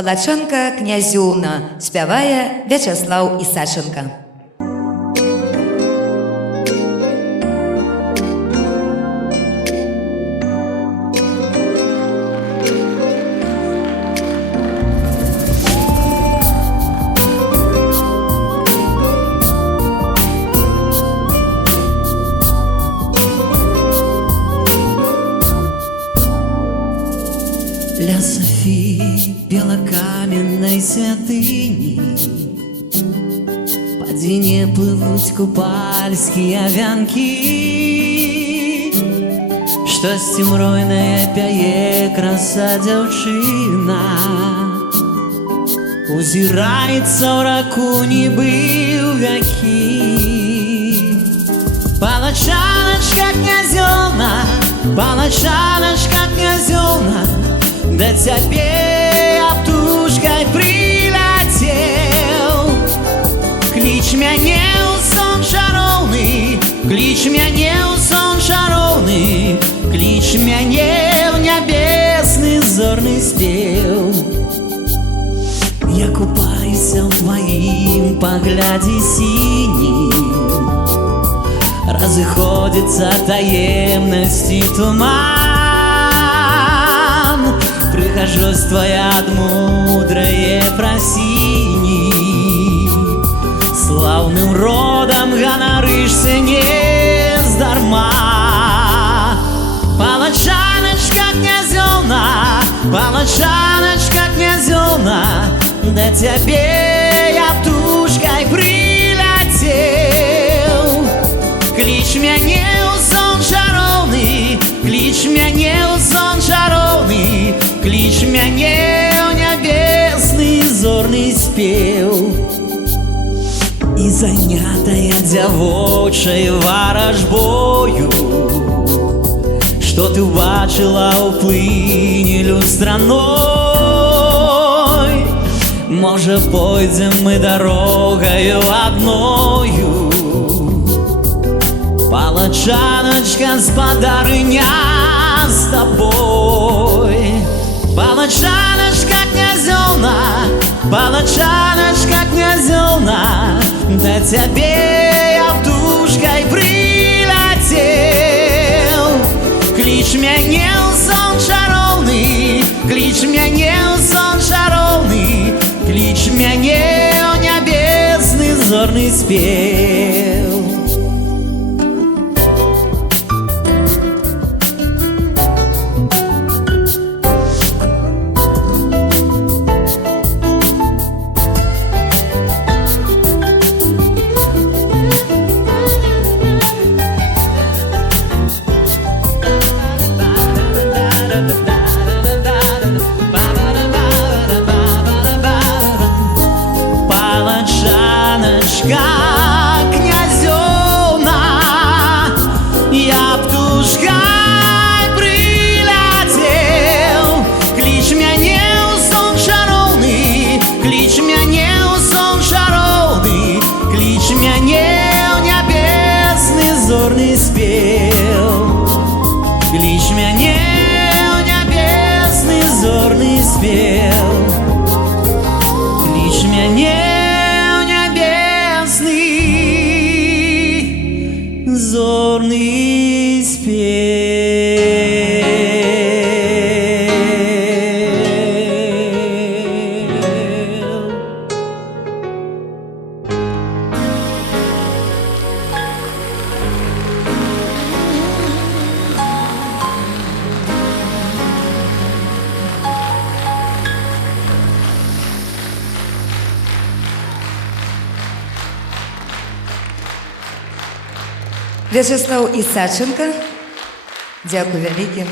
Палачонка князюна, спявае Вячеслав Ісаченко. Ля Софии, белокаменной святыни, по Двине плывут купальские вянки, что сцімройная пяе краса дзяўчына, узираецца ў раку нібы ў вякі. Палачаначка князёўна, палачаначка князёўна, да цябе я птушкай прыляцеў. Кліч мяне ў сон чароўны, кліч мяне ў сон чароўны, кліч мяне ў нябесны зорны спеў. Я купаюся ў тваім паглядзе сінім, разыходзіцца таемнасці туман. Прыхожусь твоя ад мудрае прасіні, слаўным родам ганарышся нездарма. Палачаначка князёўна, палачаначка князёўна, да цябе я птушкай прыляцеў. Кліч мяне ў сон чароўны, кліч мяне ў сон чароўны, кліч мяне ў нябесны зорны спеў. І занятая дзявочай варажбою, што ты ўбачыла ў плыні люстраной, можа пойдзем мы дарогаю адною. Палачаначка спадарыня з табой. Палачаначка князёўна, палачаначка князёўна, да цябе я птушкай прыляцеў. Кліч мяне ў сон чароўны, кліч мяне ў сон чароўны, кліч мяне ў нябесны зорны спеў. Палачаначка князёўна, я птушкай прыляцеў. Кліч мяне ў сон чароўны, кліч мяне ў сон чароўны, кліч мяне ў нябесны зорны спеў. Кліч мяне ў нябесны зорны спеў. Кліч мяне зорный спев. Вячеслав Ісаченко, дякую вялікі.